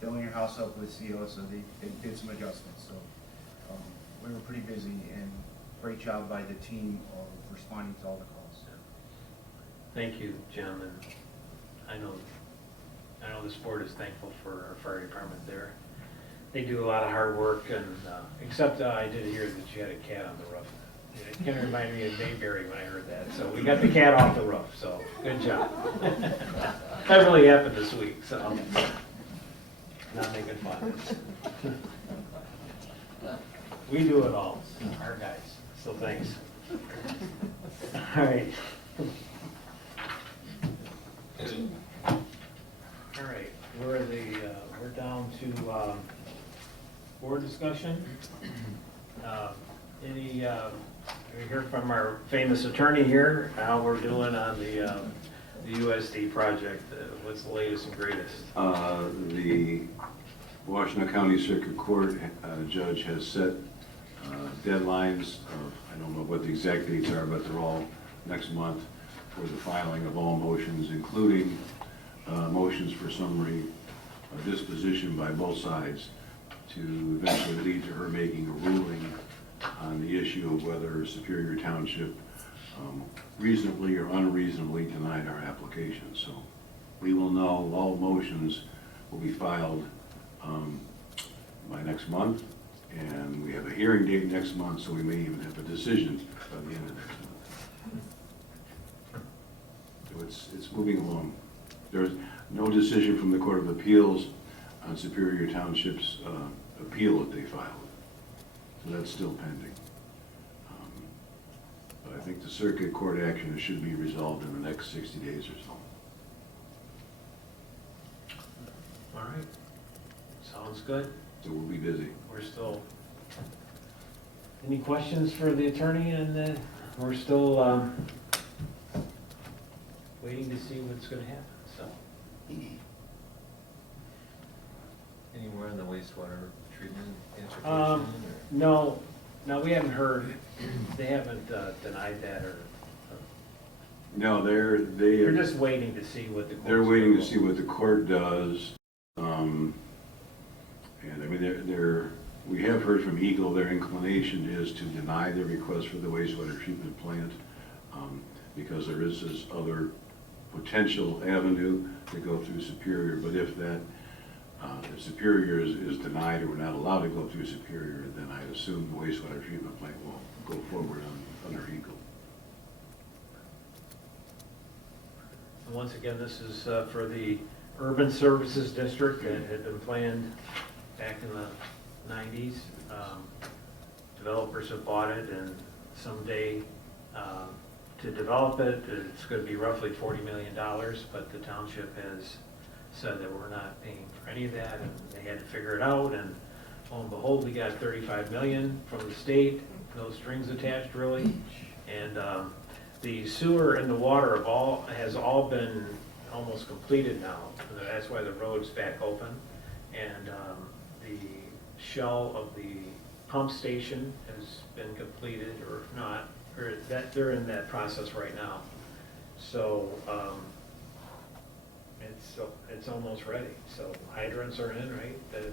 filling your house up with CO, so they did some adjustments. So we were pretty busy, and great job by the team of responding to all the calls. Thank you, Jim, and I know this board is thankful for our fire department there. They do a lot of hard work, and, except I did hear that you had a cat on the roof. It kind of reminded me of Mayberry when I heard that, so we got the cat off the roof, so good job. That really happened this week, so not making fun. We do it all, our guys, so thanks. All right. All right, we're down to board discussion. We heard from our famous attorney here, how we're doing on the USD project. What's the latest and greatest? The Washington County Circuit Court judge has set deadlines of, I don't know what the exact dates are, but they're all next month for the filing of all motions, including motions for summary disposition by both sides, to eventually lead to her making a ruling on the issue of whether Superior Township reasonably or unreasonably denied our application. So we will know, all motions will be filed by next month, and we have a hearing date next month, so we may even have a decision by the end of next month. So it's moving along. There's no decision from the Court of Appeals on Superior Township's appeal that they filed. So that's still pending. But I think the circuit court action should be resolved in the next 60 days or so. All right, sounds good. So we'll be busy. We're still, any questions for the attorney? And we're still waiting to see what's going to happen, so. Any more on the wastewater treatment interpretation? No, we haven't heard, they haven't denied that, or No, they're just waiting to see what the court's they're waiting to gonna see what the court does. And I mean, we have heard from Eagle, their inclination is to deny their request for the wastewater treatment plant, because there is this other potential avenue to go through Superior. But if that, if Superior is denied, or we're not allowed to go through Superior, then I assume the wastewater treatment plant will go forward under Eagle. And once again, this is for the Urban Services District that had been planned back in the 90s. Developers have bought it, and someday to develop it, it's going to be roughly $40 million, but the township has said that we're not paying for any of that, and they had to figure it out, and lo and behold, we got $35 million from the state, no strings attached really, and the sewer and the water has all been almost completed now. That's why the road's back open, and the shell of the pump station has been completed, or if not, or that they're in that process right now. So it's almost ready. So hydrants are in, right? The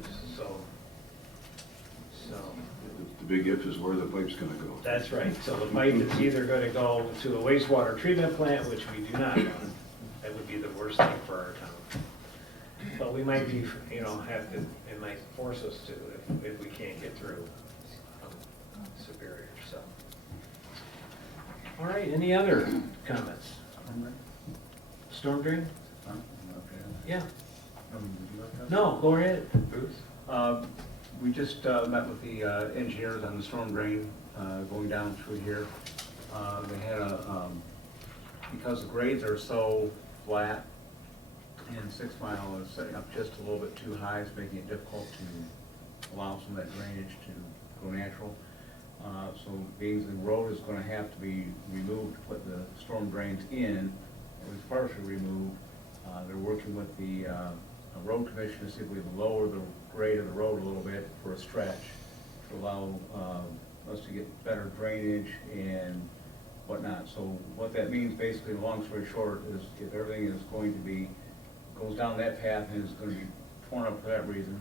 big if is where the pipe's gonna go. That's right. So the pipe is either gonna go to a wastewater treatment plant, which we do not want. That would be the worst thing for our town. But we might be, it might force us to if we can't get through Superior, so. All right, any other comments? Storm drain? Yeah. No, go ahead, Bruce. We just met with the engineers on the storm drain going down through here. They had because the grades are so flat, and 6 Mile is setting up just a little bit too high, it's making it difficult to allow some of that drainage to go natural. So being the road is going to have to be removed to put the storm drains in, it was partially removed. They're working with the road commission to see if we can lower the grade of the road a little bit for a stretch to allow us to get better drainage and whatnot. So what that means, basically, long story short, is if everything is going to be, goes down that path and is going to be torn up for that reason,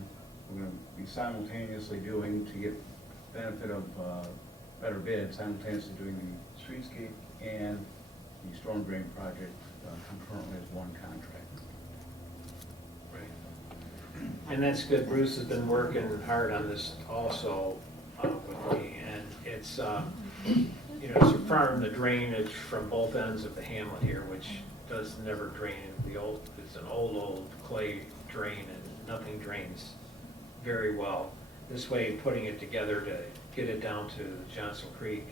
we're going to be simultaneously doing, to get benefit of better bid, simultaneously doing the streetscape and the storm drain project concurrently as one contract. And that's good. Bruce has been working hard on this also with me, and it's, you know, it's affirmed the drainage from both ends of the hamlet here, which does never drain. It's an old clay drain, and nothing drains very well. This way, putting it together to get it down to Johnson Creek,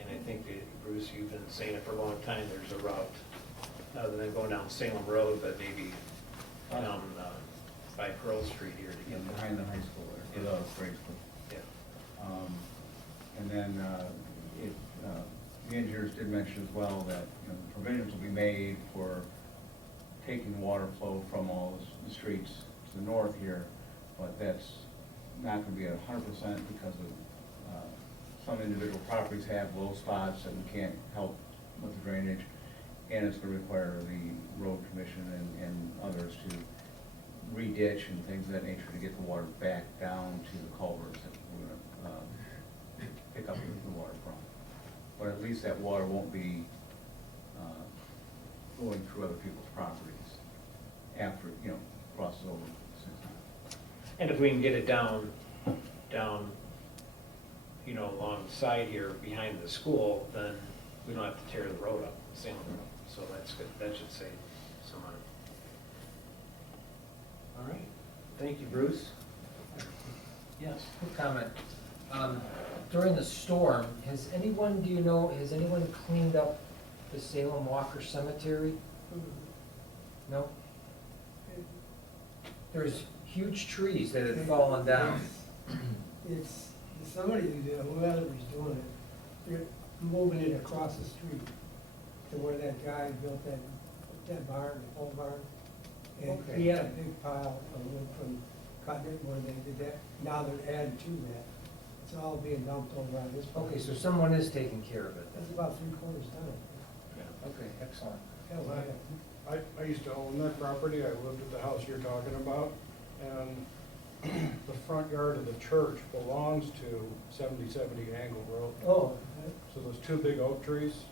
and I think that, Bruce, you've been saying it for a long time, there's a route, other than going down Salem Road, but maybe down by Pearl Street here to get Behind the high school there, Yeah. Graceful. Yeah. And then the engineers did mention as well that, you know, provisions will be made for taking water flow from all the streets to the north here, but that's not going to be 100% because of some individual properties have low spots that we can't help with the drainage, and it's going to require the road commission and others to re-ditch and things of that nature to get the water back down to the culverts that we're going to pick up the water from. But at least that water won't be going through other people's properties after, you know, crosses over 6 times. And if we can get it down, you know, along the side here behind the school, then we don't have to tear the road up, Salem Road. So that's good. That should save some money. All right. Thank you, Bruce. Yes. Quick comment. During the storm, has anyone cleaned up the Salem Walker Cemetery? No? There's huge trees that had fallen down. It's, somebody, whoever's doing it, they're moving it across the street to where that guy built that barn, the pole barn. And he had a big pile of wood from cutting it where they did that. Now they're adding to that. It's all being dumped over on this. Okay, so someone is taking care of it then. That's about 3/4 done. Okay, excellent. Hell, yeah. I used to own that property, I lived at the house you're talking about, and the front yard of the church belongs to 7070 Angle Road. Oh. So those 2 big oak trees,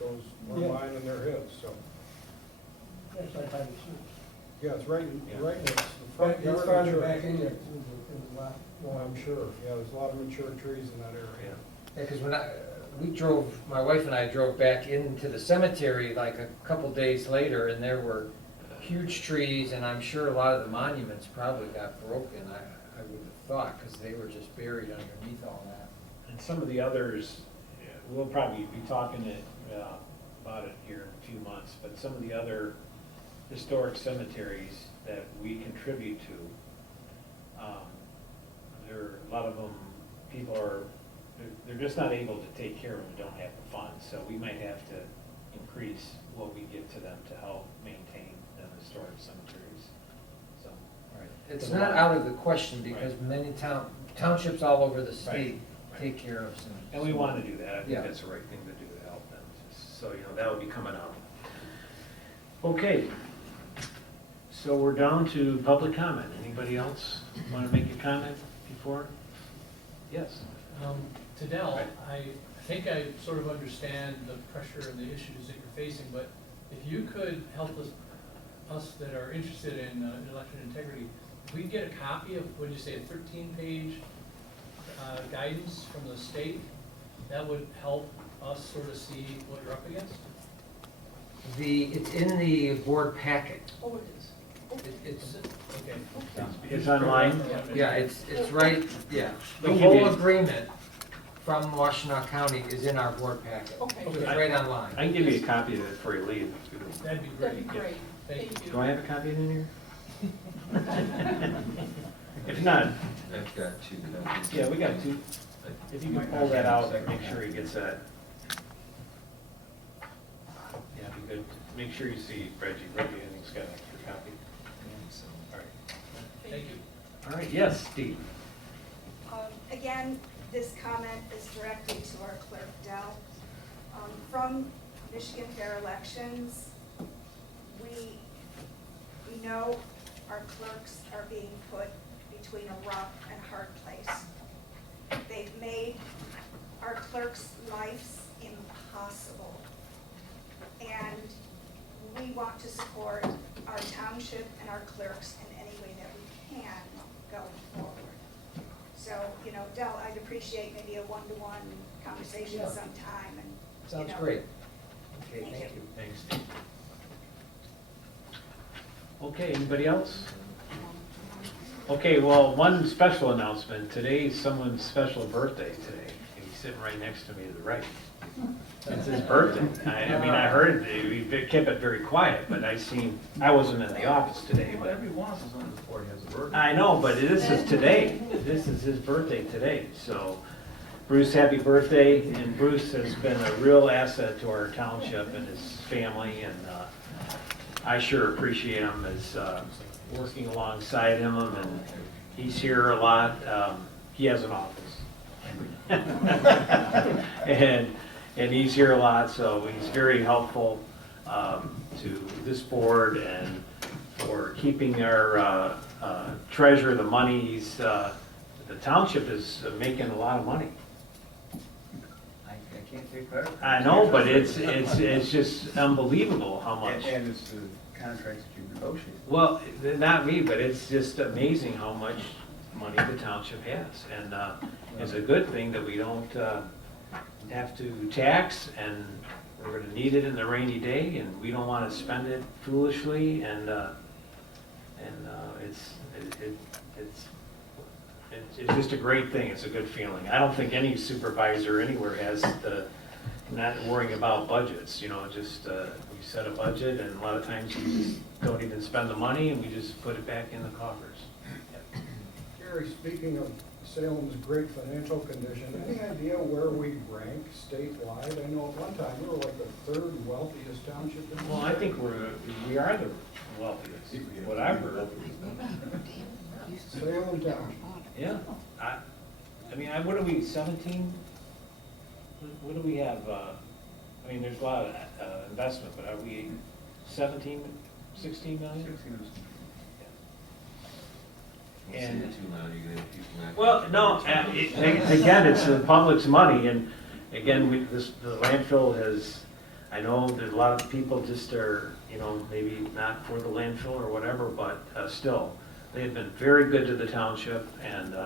those were Yeah. mine and they're his, so. That's like by the church. Yeah, it's right in the But front it's yard of farther the back church. in there too, there's a lot more. I'm sure, yeah, there's a lot of mature trees in that area. Yeah, because my wife and I drove back into the cemetery like a couple days later, and there were huge trees, and I'm sure a lot of the monuments probably got broken, I would have thought, because they were just buried underneath all that. And some of the others, we'll probably be talking about it here in a few months, but some of the other historic cemeteries that we contribute to, there are a lot of them, they're just not able to take care of them, don't have the funds, so we might have to increase what we give to them to help maintain the historic cemeteries, so. It's not out of the question, because many townships all over the state Right. take care of some. And we want to do that. I think Yeah. that's the right thing to do to help them. So, you know, that will be coming up. Okay. So we're down to public comment. Anybody else want to make a comment before? Yes. To Dell, I think I sort of understand the pressure and the issues that you're facing, but if you could help us that are interested in election integrity, if we get a copy of, what'd you say, a 13-page guidance from the state, that would help us sort of see what you're up against? It's in the board packet. Oh, it is. It's, Okay. It's online? yeah, it's right, yeah. The We'll give you- whole agreement from Washtenaw County is in our board packet. Okay. It's right online. I can give you a copy of it before you leave. That'd be That'd be great. great. Thank you. Do I have a copy in here? If not, I've got 2 copies. yeah, we got 2. If you can pull that out, make sure he gets that. Yeah, be good. Make sure you see Reggie. Reggie, I think's got an extra copy. So, All right. All right, yes, Steve. Again, this comment is directed to our clerk, Dell. From Michigan Fair Elections, we know our clerks are being put between a rock and a hard place. They've made our clerks' lives impossible. And we want to support our township and our clerks in any way that we can going forward. So, you know, Dell, I'd appreciate maybe a one-to-one conversation Yeah. sometime and, you Sounds know. great. Okay, Thank thank you. you. Thanks, Steve. Okay, anybody else? Okay, well, one special announcement. Today is someone's special birthday today. He's sitting right next to me to the right. It's his birthday. I mean, I heard, we kept it very quiet, but I wasn't in the office today, But but. every once in a while before he has a birthday. I know, but this is today. This is his birthday today. So Bruce, happy birthday. And Bruce has been a real asset to our township and his family. And I sure appreciate him as working alongside him. And he's here a lot. He has an office. And he's here a lot, so he's very helpful to this board and for keeping our treasurer, the money. The township is making a lot of money. I can't take credit. I know, but it's just unbelievable how much. And it's the contracts that you negotiate. Well, not me, but it's just amazing how much money the township has. And it's a good thing that we don't have to tax, and we're gonna need it in the rainy day, and we don't wanna spend it foolishly, and it's just a great thing. It's a good feeling. I don't think any supervisor anywhere has not worrying about budgets, you know, just, we set a budget, and a lot of times we just don't even spend the money, and we just put it back in the coffers. Gary, speaking of Salem's great financial condition, any idea where we rank statewide? I know at one time we were like the third wealthiest township in the state. Well, I think we are the wealthiest, what I've heard. Salem Township. Yeah, I mean, what are we, 17? What do we have, I mean, there's a lot of investment, but are we 17, 16 million? And, Too loud, you're gonna have people not- well, no, again, it's the public's money, and again, the landfill has, I know there's a lot of people just are, you know, maybe not for the landfill or whatever, but still, they've been very good to the township, and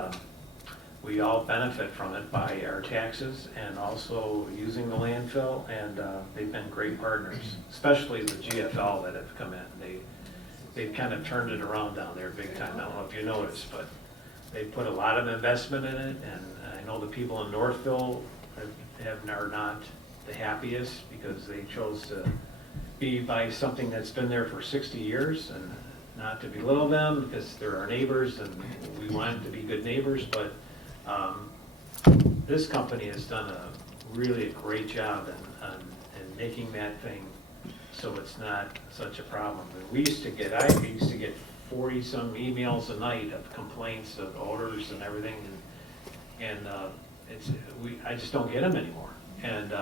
we all benefit from it by our taxes and also using the landfill, and they've been great partners, especially the GFL that have come in. They've kind of turned it around down there big time. I don't know if you noticed, but they put a lot of investment in it, and I know the people in Northville are not the happiest because they chose to be by something that's been there for 60 years, and not to belittle them because they're our neighbors and we want to be good neighbors, but this company has done really a great job in making that thing so it's not such a problem. And I used to get 40-some emails a night of complaints of odors and everything, and I just don't get them anymore. And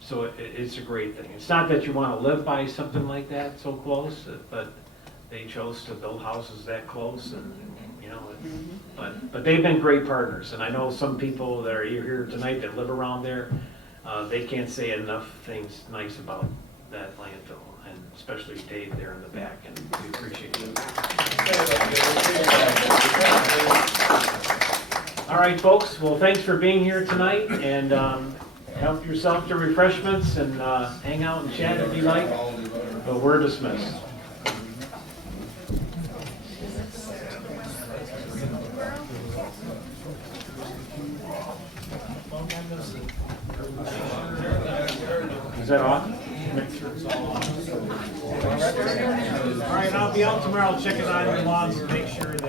so it's a great thing. It's not that you want to live by something like that so close, but they chose to build houses that close, and you know. But they've been great partners, and I know some people that are here tonight that live around there. They can't say enough things nice about that landfill, and especially Dave there in the back, and we appreciate it. All right, folks, well, thanks for being here tonight, and help yourself to refreshments and hang out and chat if you like, but we're dismissed. Is that on? Make sure it's all on. All right, I'll be out tomorrow checking on your lawns to make sure that